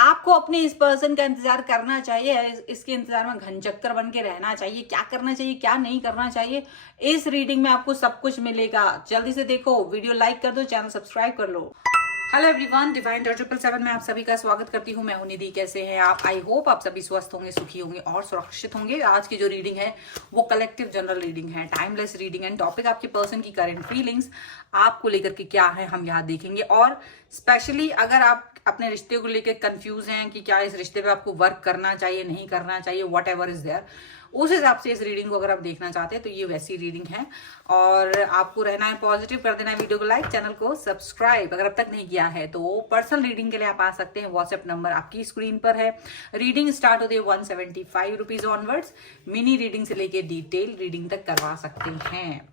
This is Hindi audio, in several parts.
आपको अपने इस पर्सन का इंतजार करना चाहिए, इसके इंतजार में घनचक्कर बन के रहना चाहिए, क्या करना चाहिए क्या नहीं करना चाहिए, इस रीडिंग में आपको सब कुछ मिलेगा। जल्दी से देखो, वीडियो लाइक कर दो, चैनल सब्सक्राइब कर लो। हेलो एवरीवन, डिवाइन 777 में आप सभी का स्वागत करती हूँ। मैं हूं निधि। कैसे हैं आप? आई होप आप सभी स्वस्थ होंगे, सुखी होंगे और सुरक्षित होंगे। आज की जो रीडिंग है वो कलेक्टिव जनरल रीडिंग है, टाइमलेस रीडिंग एंड टॉपिक आपके पर्सन की करंट फीलिंग्स आपको लेकर के क्या है हम यहाँ देखेंगे। और स्पेशली अगर आप अपने रिश्ते को लेकर कंफ्यूज हैं कि क्या इस रिश्ते पे आपको वर्क करना चाहिए नहीं करना चाहिए, वट एवर इज देयर, उस हिसाब से इस रीडिंग को अगर आप देखना चाहते हैं तो ये वैसी रीडिंग है। और आपको रहना है पॉजिटिव, कर देना है वीडियो को लाइक, चैनल को सब्सक्राइब अगर अब तक नहीं किया है। तो पर्सनल रीडिंग के लिए आप आ सकते हैं, व्हाट्सएप नंबर आपकी स्क्रीन पर है। रीडिंग स्टार्ट होती है 175 रुपीज ऑनवर्ड्स। मिनी रीडिंग से लेके डिटेल रीडिंग तक करवा सकते हैं।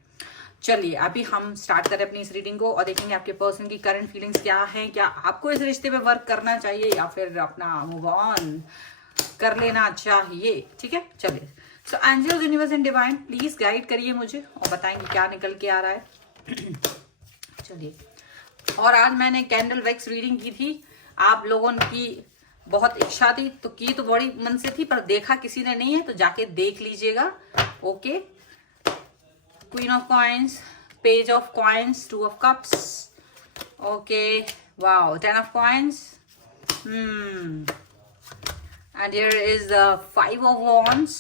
चलिए अभी हम स्टार्ट करें अपनी इस रीडिंग को और देखेंगे आपके पर्सन की करंट फीलिंग्स क्या है, क्या आपको इस रिश्ते पे वर्क करना चाहिए या फिर अपना मूव ऑन कर लेना चाहिए। ठीक है, चलिए। So angels, universe and divine, please guide करिए मुझे और बताएंगे क्या निकल के आ रहा है। चलिए, और आज मैंने कैंडल वैक्स रीडिंग की थी, आप लोगों की बहुत इच्छा थी तो की तो बड़ी मन से थी, पर देखा किसी ने नहीं है तो जाके देख लीजिएगा। Okay, queen of coins, page of coins, two of cups, okay, wow, 10 of coins, and here is the 5 of wands,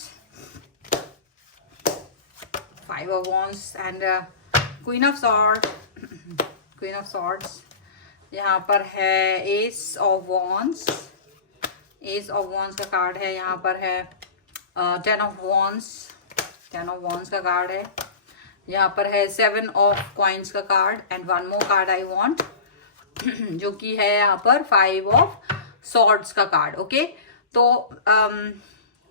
5 of wands and queen of swords, queen of swords, यहाँ पर है ace of wands, ace of wands का कार्ड है, यहाँ पर है 10 of wands, 10 of wands का कार्ड है, यहाँ पर है 7 of coins का card and one more card I want जो कि है यहाँ पर 5 of swords का कार्ड। ओके, तो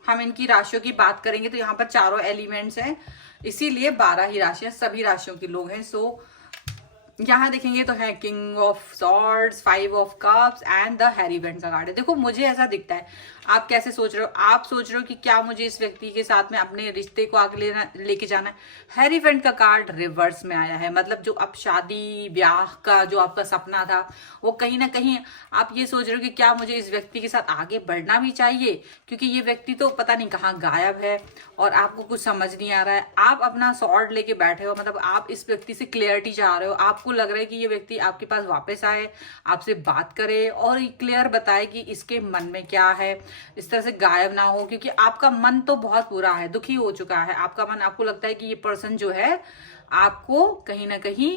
हम इनकी राशियों की बात करेंगे तो यहाँ पर चारों एलिमेंट्स हैं, इसीलिए 12 ही राशियां, सभी राशियों के लोग हैं। सो यहाँ देखेंगे तो है king of swords, 5 of cups and the hierophant का कार्ड है। देखो मुझे ऐसा दिखता है, आप कैसे सोच रहे हो? आप सोच रहे हो कि क्या मुझे इस व्यक्ति के साथ में अपने रिश्ते को आगे लेके जाना है। हेरीवेंट का कार्ड रिवर्स में आया है, मतलब जो अब शादी ब्याह का जो आपका सपना था वो कहीं ना कहीं आप ये सोच रहे हो कि क्या मुझे इस व्यक्ति के साथ आगे बढ़ना भी चाहिए, क्योंकि ये व्यक्ति तो पता नहीं कहाँ गायब है और आपको कुछ समझ नहीं आ रहा है। आप अपना सॉर्ड लेके बैठे हो, मतलब आप इस व्यक्ति से क्लियरिटी चाह रहे हो, आपको लग रहा है कि ये व्यक्ति आपके पास वापस आए, आपसे बात करे और क्लियर बताए कि इसके मन में क्या है, इस तरह से गायब ना हो, क्योंकि आपका मन तो बहुत बुरा है, दुखी हो चुका है आपका मन। आपको लगता है कि ये पर्सन जो है आपको कहीं ना कहीं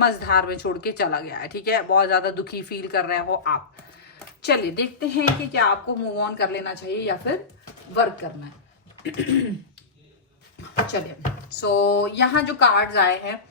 मझधार में छोड़ के चला गया है। ठीक है, बहुत ज्यादा दुखी फील कर रहे हो आप। चलिए देखते हैं कि क्या आपको मूव ऑन कर लेना चाहिए या फिर वर्क करना है। चलिए, सो यहाँ जो कार्ड्स आए हैं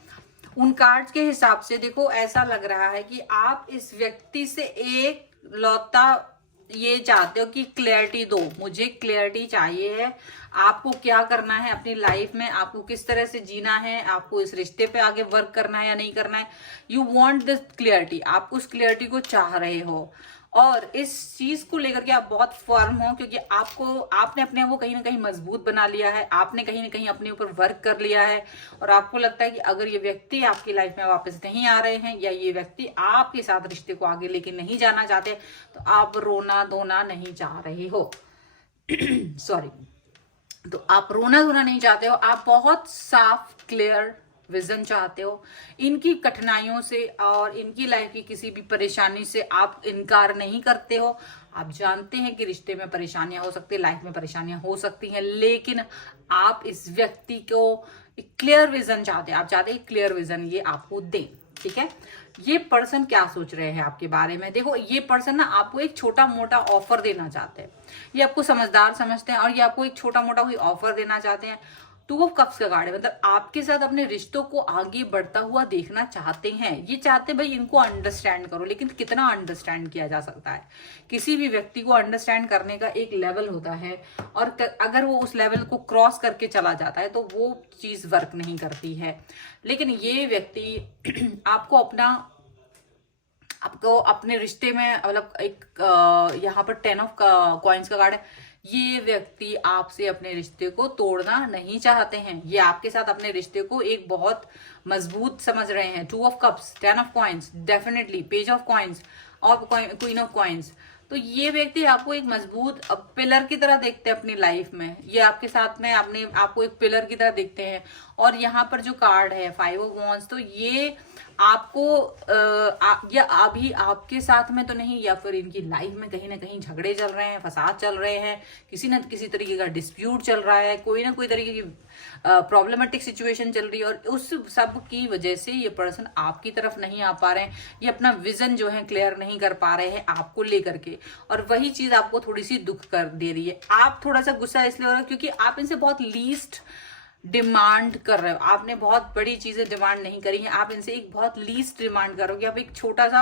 उन कार्ड्स के हिसाब से देखो ऐसा लग रहा है कि आप इस व्यक्ति से एक लौता ये चाहते हो कि क्लैरिटी दो, मुझे क्लैरिटी चाहिए है, आपको क्या करना है अपनी लाइफ में, आपको किस तरह से जीना है, आपको इस रिश्ते पे आगे वर्क करना है या नहीं करना है। यू वांट दिस क्लैरिटी, आप उस क्लैरिटी को चाह रहे हो और इस चीज को लेकर के आप बहुत फर्म हो, क्योंकि आपने अपने को कहीं ना कहीं मजबूत बना लिया है, आपने कहीं ना कहीं अपने ऊपर वर्क कर लिया है और आपको लगता है कि अगर ये व्यक्ति आपकी लाइफ में वापस नहीं आ रहे हैं या ये व्यक्ति आपके साथ रिश्ते को आगे लेके नहीं जाना चाहते तो आप रोना धोना नहीं चाह रहे हो। सॉरी, तो आप रोना धोना नहीं चाहते हो, आप बहुत साफ क्लियर विजन चाहते हो। इनकी कठिनाइयों से और इनकी लाइफ की किसी भी परेशानी से आप इनकार नहीं करते हो। आप जानते हैं कि रिश्ते में परेशानियां हो सकती है, लाइफ में परेशानियां हो सकती हैं, लेकिन आप इस व्यक्ति को एक क्लियर विजन चाहते हैं। आप चाहते हैं क्लियर विजन ये आपको दे। ठीक है, ये पर्सन क्या सोच रहे हैं आपके बारे में? देखो ये पर्सन ना आपको एक छोटा मोटा ऑफर देना चाहते हैं, ये आपको समझदार समझते हैं और ये आपको एक छोटा मोटा कोई ऑफर देना चाहते हैं। 2 ऑफ कप्स का कार्ड है, मतलब आपके साथ अपने रिश्तों को आगे बढ़ता हुआ देखना चाहते हैं। ये चाहते भाई इनको अंडरस्टैंड करो, लेकिन कितना अंडरस्टैंड किया जा सकता है? किसी भी व्यक्ति को अंडरस्टैंड करने का एक लेवल होता है और अगर वो उस लेवल को क्रॉस करके चला जाता है तो वो चीज वर्क नहीं करती है। लेकिन ये व्यक्ति आपको अपने रिश्ते में, मतलब एक यहाँ पर 10 ऑफ कॉइन्स का कार्ड है, ये व्यक्ति आपसे अपने रिश्ते को तोड़ना नहीं चाहते हैं, ये आपके साथ अपने रिश्ते को एक बहुत मजबूत समझ रहे हैं। 2 of cups, 10 of coins, definitely page of coins और क्वीन ऑफ कॉइन्स। तो ये व्यक्ति आपको एक मजबूत पिलर की तरह देखते हैं अपनी लाइफ में, ये आपके साथ में अपने आपको एक पिलर की तरह देखते हैं। और यहाँ पर जो कार्ड है 5 ऑफ वॉन्ड्स, तो ये आपको या अभी आपके साथ में तो नहीं, या फिर इनकी लाइफ में कहीं ना कहीं झगड़े चल रहे हैं, फसाद चल रहे हैं, किसी न किसी तरीके का डिस्प्यूट चल रहा है, कोई ना कोई तरीके की प्रॉब्लमेटिक सिचुएशन चल रही है, और उस सब की वजह से ये पर्सन आपकी तरफ नहीं आ पा रहे हैं, ये अपना विजन जो है क्लियर नहीं कर पा रहे हैं आपको लेकर के, और वही चीज आपको थोड़ी सी दुख कर दे रही है। आप थोड़ा सा गुस्सा इसलिए हो रहा है क्योंकि आप इनसे बहुत लीस्ट डिमांड कर रहे हो, आपने बहुत बड़ी चीजें डिमांड नहीं करी है, आप इनसे एक बहुत लीस्ट डिमांड करोगे, आप एक छोटा सा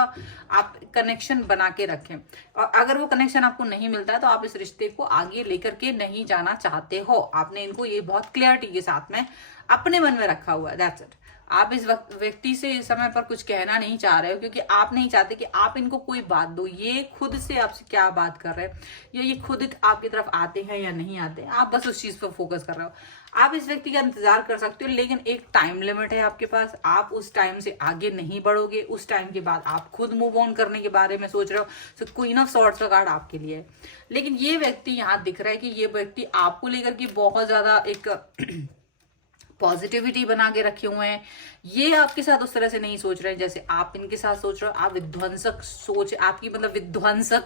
आप कनेक्शन बना के रखें, और अगर वो कनेक्शन आपको नहीं मिलता है तो आप इस रिश्ते को आगे लेकर के नहीं जाना चाहते हो। आपने इनको ये बहुत क्लियरिटी के साथ में अपने मन में रखा हुआ है, दैट्स इट। आप इस व्यक्ति से इस समय पर कुछ कहना नहीं चाह रहे हो क्योंकि आप नहीं चाहते कि आप इनको कोई बात दो, ये खुद से आपसे क्या बात कर रहे हैं, या ये खुद आपकी तरफ आते हैं या नहीं आते, आप बस उस चीज पर फोकस कर रहे हो। आप इस व्यक्ति का इंतजार कर सकते हो, लेकिन एक टाइम लिमिट है आपके पास, आप उस टाइम से आगे नहीं बढ़ोगे, उस टाइम के बाद आप खुद मूव ऑन करने के बारे में सोच रहे हो। सो क्वीन ऑफ सॉर्ड्स का कार्ड आपके लिए है, लेकिन ये व्यक्ति यहाँ दिख रहा है कि ये व्यक्ति आपको लेकर के बहुत ज्यादा एक पॉजिटिविटी बना के रखे हुए हैं। ये आपके साथ उस तरह से नहीं सोच रहे हैं जैसे आप इनके साथ सोच रहे हो। आप विध्वंसक सोच, आपकी मतलब विध्वंसक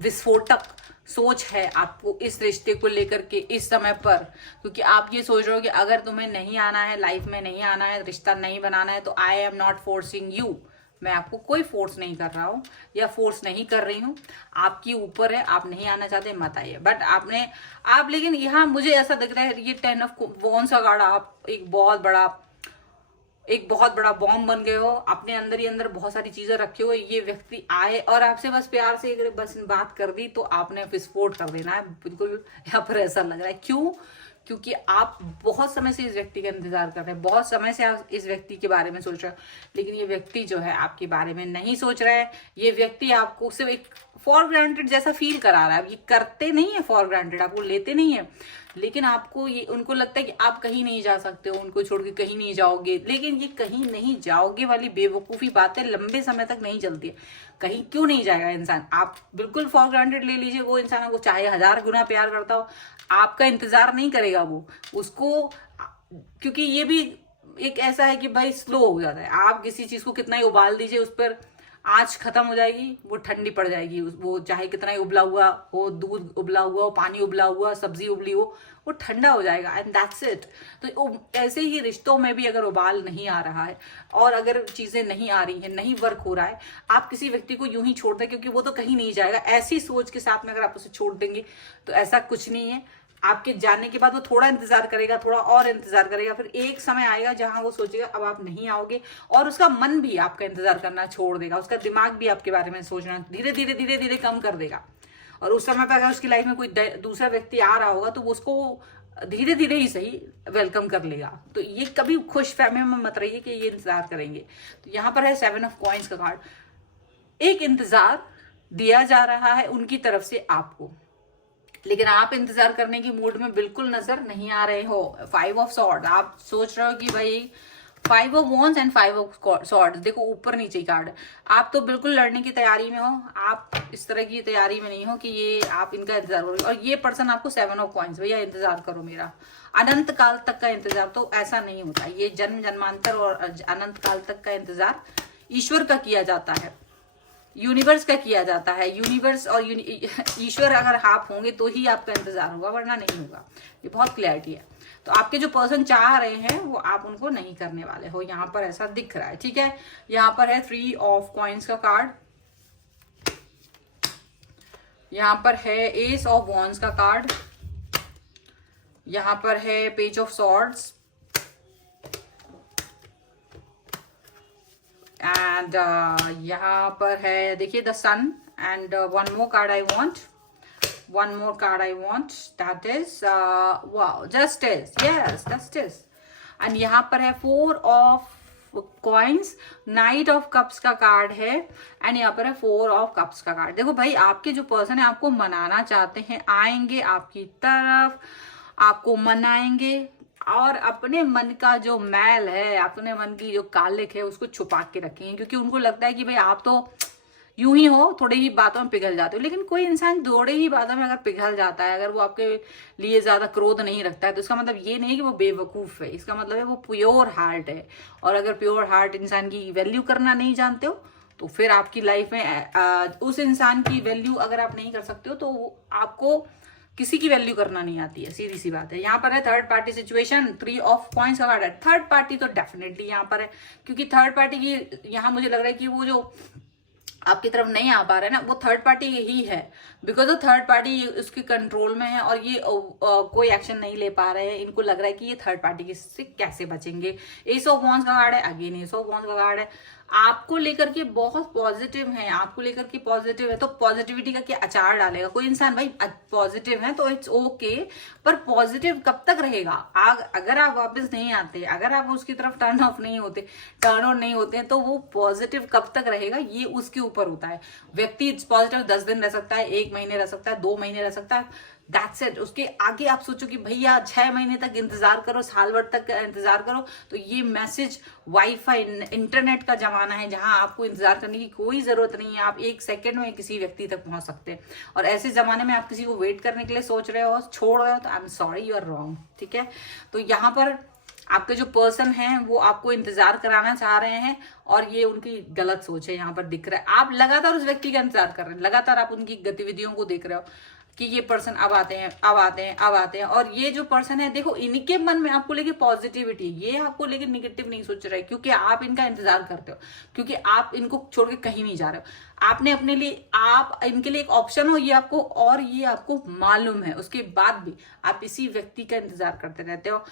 विस्फोटक सोच है आपको इस रिश्ते को लेकर के इस समय पर, क्योंकि आप ये सोच रहे हो कि अगर तुम्हें नहीं आना है, लाइफ में नहीं आना है, रिश्ता नहीं बनाना है, तो I am not forcing you, मैं आपको कोई फोर्स नहीं कर रहा हूँ या फोर्स नहीं कर रही हूँ, आपके ऊपर है, आप नहीं आना चाहते मत आइए। बट आप लेकिन यहाँ मुझे ऐसा दिख रहा है, ये 10 ऑफ वॉन्ड्स का कार्ड, आप एक बहुत बड़ा बॉम्ब बन गए हो, अपने अंदर ही अंदर बहुत सारी चीजें रखे हुए। ये व्यक्ति आए और आपसे बस प्यार से बस बात कर दी तो आपने विस्फोट कर देना है, बिल्कुल यहाँ पर ऐसा लग रहा है। क्यों? क्योंकि आप बहुत समय से इस व्यक्ति का इंतजार कर रहे हैं, बहुत समय से आप इस व्यक्ति के बारे में सोच रहे हो, लेकिन ये व्यक्ति जो है आपके बारे में नहीं सोच रहा है। ये व्यक्ति आपको सिर्फ एक फॉर ग्रांटेड जैसा फील करा रहा है। ये करते नहीं है फॉर ग्रांटेड, आपको लेते नहीं है, लेकिन आपको ये उनको लगता है कि आप कहीं नहीं जा सकते हो, उनको छोड़ के कहीं नहीं जाओगे। लेकिन ये कहीं नहीं जाओगे वाली बेवकूफ़ी बातें लंबे समय तक नहीं चलती है। कहीं क्यों नहीं जाएगा इंसान, आप बिल्कुल फॉर ग्रांटेड ले लीजिए। वो इंसान आपको चाहे 1000 गुना प्यार करता हो, आपका इंतजार नहीं करेगा वो उसको, क्योंकि ये भी एक ऐसा है कि भाई स्लो हो जाता है। आप किसी चीज को कितना ही उबाल दीजिए, उस पर आँच खत्म हो जाएगी, वो ठंडी पड़ जाएगी। वो चाहे कितना ही उबला हुआ हो, दूध उबला हुआ हो, पानी उबला हुआ, सब्जी उबली हो, वो ठंडा हो जाएगा एंड दैट्स इट। तो ऐसे ही रिश्तों में भी अगर उबाल नहीं आ रहा है और अगर चीजें नहीं आ रही हैं, नहीं वर्क हो रहा है, आप किसी व्यक्ति को यूं ही छोड़ दें क्योंकि वो तो कहीं नहीं जाएगा, ऐसी सोच के साथ में अगर आप उसे छोड़ देंगे तो ऐसा कुछ नहीं है। आपके जाने के बाद वो थोड़ा इंतजार करेगा, थोड़ा और इंतजार करेगा, फिर एक समय आएगा जहां वो सोचेगा अब आप नहीं आओगे, और उसका मन भी आपका इंतजार करना छोड़ देगा, उसका दिमाग भी आपके बारे में सोचना धीरे धीरे धीरे धीरे कम कर देगा। और उस समय पर अगर उसकी लाइफ में कोई दूसरा व्यक्ति आ रहा होगा तो वो उसको धीरे धीरे ही सही वेलकम कर लेगा। तो ये कभी खुश फहमी में मत रहिए कि ये इंतजार करेंगे। तो यहाँ पर है 7 ऑफ कॉइंस का कार्ड। एक इंतजार दिया जा रहा है उनकी तरफ से आपको, लेकिन आप इंतजार करने की मूड में बिल्कुल नजर नहीं आ रहे हो। 5 ऑफ सॉर्ड, आप सोच रहे हो कि भाई 5 of wands and 5 of sword, देखो ऊपर नीचे कार्ड, आप तो बिल्कुल लड़ने की तैयारी में हो, आप इस तरह की तैयारी में नहीं हो कि ये आप इनका इंतजार करो। और ये पर्सन आपको 7 ऑफ कॉइंस, भैया इंतजार करो मेरा, अनंत काल तक का इंतजार। तो ऐसा नहीं होता, ये जन्म जन्मांतर और अनंत काल तक का इंतजार ईश्वर का किया जाता है, यूनिवर्स का किया जाता है। यूनिवर्स और ईश्वर अगर आप होंगे तो ही आपका इंतजार होगा, वरना नहीं होगा। ये बहुत क्लैरिटी है। तो आपके जो पर्सन चाह रहे हैं वो आप उनको नहीं करने वाले हो, यहाँ पर ऐसा दिख रहा है। ठीक है, यहाँ पर है 3 ऑफ कॉइंस का कार्ड, यहाँ पर है एस ऑफ वॉन्ड्स का कार्ड, यहाँ पर है पेज ऑफ सॉर्ड्स, एंड यहाँ पर है देखिए the sun, and one more card I want, that is wow, justice, yes justice. And यहाँ पर है 4 of coins, knight of cups का कार्ड है, एंड यहाँ पर है 4 ऑफ कप्स का कार्ड। देखो भाई, आपके जो पर्सन है आपको मनाना चाहते हैं, आएंगे आपकी तरफ, आपको मनाएंगे, और अपने मन का जो मैल है, अपने मन की जो कालिक है उसको छुपा के रखेंगे, क्योंकि उनको लगता है कि भाई आप तो यूं ही हो, थोड़ी ही बातों में पिघल जाते हो। लेकिन कोई इंसान थोड़ी ही बातों में अगर पिघल जाता है, अगर वो आपके लिए ज्यादा क्रोध नहीं रखता है, तो इसका मतलब ये नहीं कि वो बेवकूफ है, इसका मतलब है वो प्योर हार्ट है। और अगर प्योर हार्ट इंसान की वैल्यू करना नहीं जानते हो, तो फिर आपकी लाइफ में उस इंसान की वैल्यू अगर आप नहीं कर सकते हो, तो आपको किसी की वैल्यू करना नहीं आती है, सीधी सी बात है। यहाँ पर है third party situation, 3 of coins का कार्ड है। थर्ड पार्टी तो डेफिनेटली यहाँ पर है, क्योंकि थर्ड पार्टी की यहाँ मुझे लग रहा है कि वो जो आपकी तरफ नहीं आ पा रहा है ना, वो थर्ड पार्टी ही है, बिकॉज वो थर्ड पार्टी उसके कंट्रोल में है और ये कोई एक्शन नहीं ले पा रहे हैं। इनको लग रहा है कि ये थर्ड पार्टी से कैसे बचेंगे। एस ऑफ वॉन्ड्स का कार्ड है, अगेन एस ऑफ वॉन्ड्स का कार्ड है। आपको लेकर के बहुत पॉजिटिव है, आपको लेकर के पॉजिटिव है, तो पॉजिटिविटी का क्या अचार डालेगा कोई इंसान? भाई पॉजिटिव है तो इट्स ओके, पर पॉजिटिव कब तक रहेगा? अगर आप वापस नहीं आते, अगर आप उसकी तरफ टर्न ऑफ नहीं होते, टर्न ऑन नहीं होते हैं, तो वो पॉजिटिव कब तक रहेगा ये उसके ऊपर होता है। व्यक्ति पॉजिटिव 10 दिन रह सकता है, 1 महीने रह सकता है, 2 महीने रह सकता है, दैट्स इट। उसके आगे आप सोचो कि भैया 6 महीने तक इंतजार करो, साल भर तक इंतजार करो, तो ये मैसेज वाईफाई इंटरनेट का जमाना है, जहां आपको इंतजार करने की कोई जरूरत नहीं है। आप 1 सेकंड में किसी व्यक्ति तक पहुंच सकते हैं। और ऐसे जमाने में आप किसी को वेट करने के लिए सोच रहे हो, छोड़ रहे हो, तो I am sorry, you are wrong. ठीक है, तो यहाँ पर आपके जो पर्सन हैं वो आपको इंतजार कराना चाह रहे हैं, और ये उनकी गलत सोच है, यहाँ पर दिख रहा है। आप लगातार उस व्यक्ति का इंतजार कर रहे हैं, लगातार आप उनकी गतिविधियों को देख रहे हो कि ये पर्सन अब आते हैं, अब आते हैं, अब आते हैं। और ये जो पर्सन है, देखो इनके मन में आपको लेके पॉजिटिविटी, ये आपको लेके निगेटिव नहीं सोच रहे, क्योंकि आप इनका इंतजार करते हो, क्योंकि आप इनको छोड़ के कहीं नहीं जा रहे हो। आपने अपने लिए, आप इनके लिए एक ऑप्शन हो, ये आपको, और ये आपको मालूम है, उसके बाद भी आप इसी व्यक्ति का इंतजार करते रहते हो।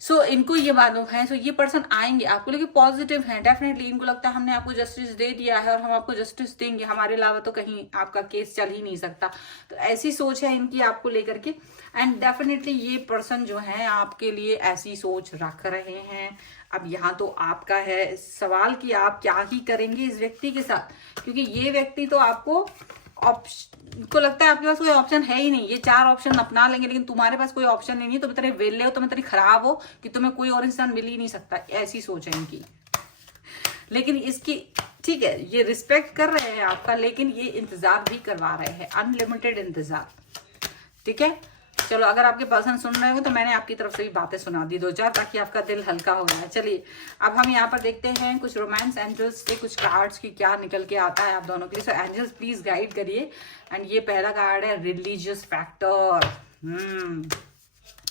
सो इनको ये मालूम है, सो ये पर्सन आएंगे, आपको लेके पॉजिटिव है डेफिनेटली। इनको लगता है हमने आपको जस्टिस दे दिया है और हम आपको जस्टिस देंगे, हमारे अलावा तो कहीं आपका केस चल ही नहीं सकता। तो ऐसी सोच है इनकी आपको लेकर के, एंड डेफिनेटली ये पर्सन जो है आपके लिए ऐसी सोच रख रहे हैं। अब यहाँ तो आपका है सवाल कि आप क्या ही करेंगे इस व्यक्ति के साथ, क्योंकि ये व्यक्ति तो आपको को लगता है आपके पास कोई ऑप्शन है ही नहीं। ये 4 ऑप्शन अपना लेंगे, लेकिन तुम्हारे पास कोई ऑप्शन नहीं है। तुम इतने वेले हो, तुम इतनी खराब हो कि तुम्हें कोई और इंसान मिल ही नहीं सकता, ऐसी सोच है इनकी। लेकिन इसकी, ठीक है, ये रिस्पेक्ट कर रहे हैं आपका, लेकिन ये इंतजार भी करवा रहे हैं, अनलिमिटेड इंतजार। ठीक है, चलो अगर आपके पर्सन सुन रहे हो तो मैंने आपकी तरफ से भी बातें सुना दी 2-4, ताकि आपका दिल हल्का हो जाए। चलिए अब हम यहाँ पर देखते हैं कुछ रोमांस एंजल्स से कुछ कार्ड्स की क्या निकल के आता है आप दोनों के लिए। सो एंजल्स प्लीज गाइड करिए। एंड ये पहला कार्ड है रिलीजियस फैक्टर,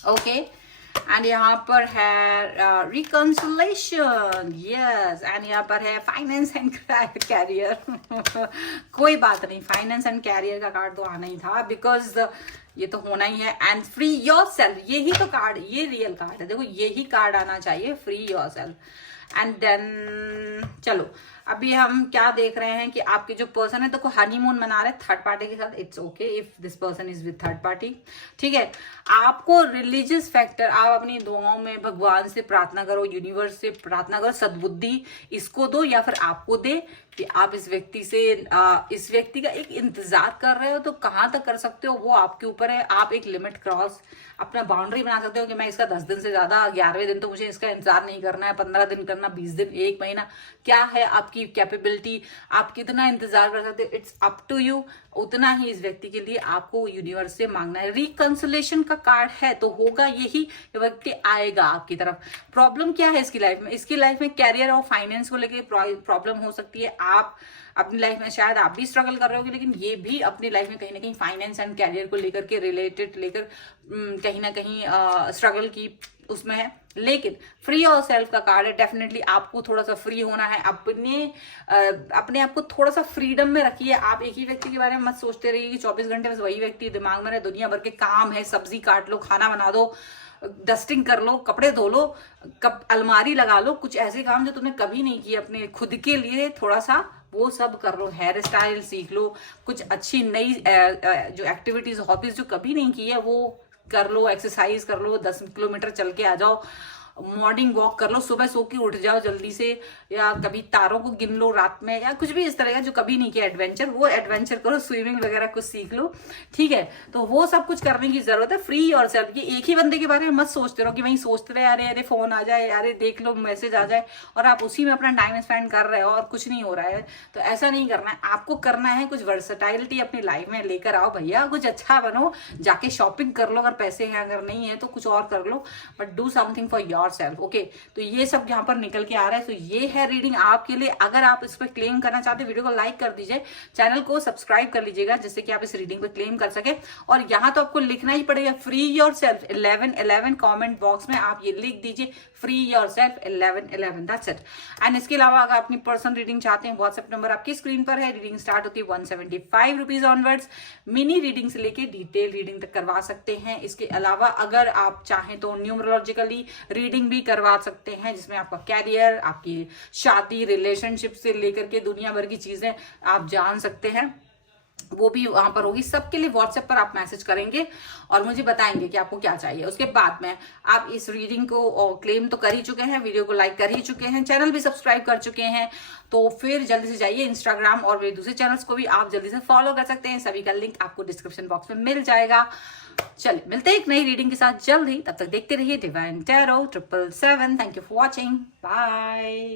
ओके। एंड यहाँ पर है रिकंसिलेशन, यस। एंड यहाँ पर है फाइनेंस एंड कैरियर कोई बात नहीं, फाइनेंस एंड कैरियर का कार्ड तो आना ही था, बिकॉज ये तो होना ही है। एंड फ्री योर सेल्फ, यही तो कार्ड, ये रियल कार्ड है, देखो यही कार्ड आना चाहिए, free yourself. And then चलो अभी हम क्या देख रहे हैं कि आपके जो पर्सन है, देखो हनीमून मना रहे थर्ड पार्टी के साथ, it's okay if this person is with third party. ठीक है, आपको रिलीजियस फैक्टर, आप अपनी दुआओं में भगवान से प्रार्थना करो, यूनिवर्स से प्रार्थना करो, सद्बुद्धि इसको दो या फिर आपको दे कि आप इस व्यक्ति से इस व्यक्ति का एक इंतजार कर रहे हो, तो कहाँ तक कर सकते हो वो आपके ऊपर है। आप एक लिमिट क्रॉस, अपना बाउंड्री बना सकते हो कि मैं इसका 10 दिन से ज्यादा, 11वें दिन तो मुझे इसका इंतजार नहीं करना है, 15 दिन करना, 20 दिन, 1 महीना, क्या है आपकी कैपेबिलिटी, आप कितना इंतजार कर सकते हो, इट्स अप टू यू। उतना ही इस व्यक्ति के लिए आपको यूनिवर्स से मांगना है। रिकंसिलेशन का कार्ड है तो होगा यही, व्यक्ति आएगा आपकी तरफ। प्रॉब्लम क्या है इसकी लाइफ में? इसकी लाइफ में कैरियर और फाइनेंस को लेकर प्रॉब्लम हो सकती है। आप अपनी लाइफ में शायद आप भी स्ट्रगल कर रहे होगे, लेकिन ये भी अपनी लाइफ में कहीं ना कहीं फाइनेंस एंड कैरियर को लेकर के रिलेटेड लेकर कहीं ना कहीं स्ट्रगल की उसमें है। लेकिन फ्री और सेल्फ का कार्ड है, डेफिनेटली आपको थोड़ा सा फ्री होना है, अपने आप को थोड़ा सा फ्रीडम में रखिए। आप एक ही व्यक्ति के बारे में मत सोचते रहिए कि 24 घंटे बस वही व्यक्ति दिमाग में रहे। दुनिया भर के काम है, सब्जी काट लो, खाना बना दो, डस्टिंग कर लो, कपड़े धो लो, अलमारी लगा लो, कुछ ऐसे काम जो तुमने कभी नहीं किए अपने खुद के लिए, थोड़ा सा वो सब कर लो। हेयर स्टाइल सीख लो, कुछ अच्छी नई जो एक्टिविटीज, हॉबीज जो कभी नहीं की है वो कर लो, एक्सरसाइज कर लो, 10 किलोमीटर चल के आ जाओ, मॉर्निंग वॉक कर लो, सुबह सो के उठ जाओ जल्दी से, या कभी तारों को गिन लो रात में, या कुछ भी इस तरह का जो कभी नहीं किया एडवेंचर, वो एडवेंचर करो, स्विमिंग वगैरह कुछ सीख लो, ठीक है। तो वो सब कुछ करने की जरूरत है। Free yourself. ये एक ही बंदे के बारे में मत सोचते रहो कि वहीं सोचते रहे अरे अरे फोन आ जाए, अरे देख लो मैसेज आ जाए, और आप उसी में अपना टाइम स्पेंड कर रहे हो और कुछ नहीं हो रहा है। तो ऐसा नहीं करना है, आपको करना है कुछ वर्सेटाइलिटी अपनी लाइफ में लेकर आओ भैया, कुछ अच्छा बनो, जाके शॉपिंग कर लो अगर पैसे हैं, अगर नहीं है तो कुछ और कर लो, but do something for yourself. Okay, तो ये सब यहाँ पर निकल के आ रहा है। तो ये है रीडिंग आपके लिए। अगर आप इस पर क्लेम करना चाहते हैं, वीडियो को लाइक कर दीजिए, चैनल को सब्सक्राइब कर लीजिएगा, जिससे कि आप इस रीडिंग पे क्लेम कर सके। और यहाँ तो आपको लिखना ही पड़ेगा free your self 1111, comment box में आप ये लिख दीजिए free your self 1111, that's it. And इसके अलावा अगर अपनी पर्सनल रीडिंग चाहते हैं, व्हाट्सएप नंबर आपकी स्क्रीन पर है। रीडिंग स्टार्ट होती है 175 रुपीज ऑनवर्ड्स। मिनी रीडिंग से लेके डिटेल रीडिंग तक करवा सकते हैं। इसके अलावा अगर आप चाहें तो न्यूमरोलॉजिकली रीडिंग भी करवा सकते हैं, जिसमें आपका कैरियर, आपकी शादी, रिलेशनशिप से लेकर के दुनिया भर की चीजें आप जान सकते हैं, वो भी वहां पर होगी। सबके लिए व्हाट्सएप पर आप मैसेज करेंगे और मुझे बताएंगे कि आपको क्या चाहिए। उसके बाद में आप इस रीडिंग को क्लेम तो कर ही चुके हैं, वीडियो को लाइक कर ही चुके हैं, चैनल भी सब्सक्राइब कर चुके हैं, तो फिर जल्दी से जाइए इंस्टाग्राम और मेरे दूसरे चैनल्स को भी आप जल्दी से फॉलो कर सकते हैं। सभी का लिंक आपको डिस्क्रिप्शन बॉक्स में मिल जाएगा। चलिए मिलते हैं एक नई रीडिंग के साथ जल्द ही, तब तक देखते रहिए divine tarot 777। Thank you for watching, bye.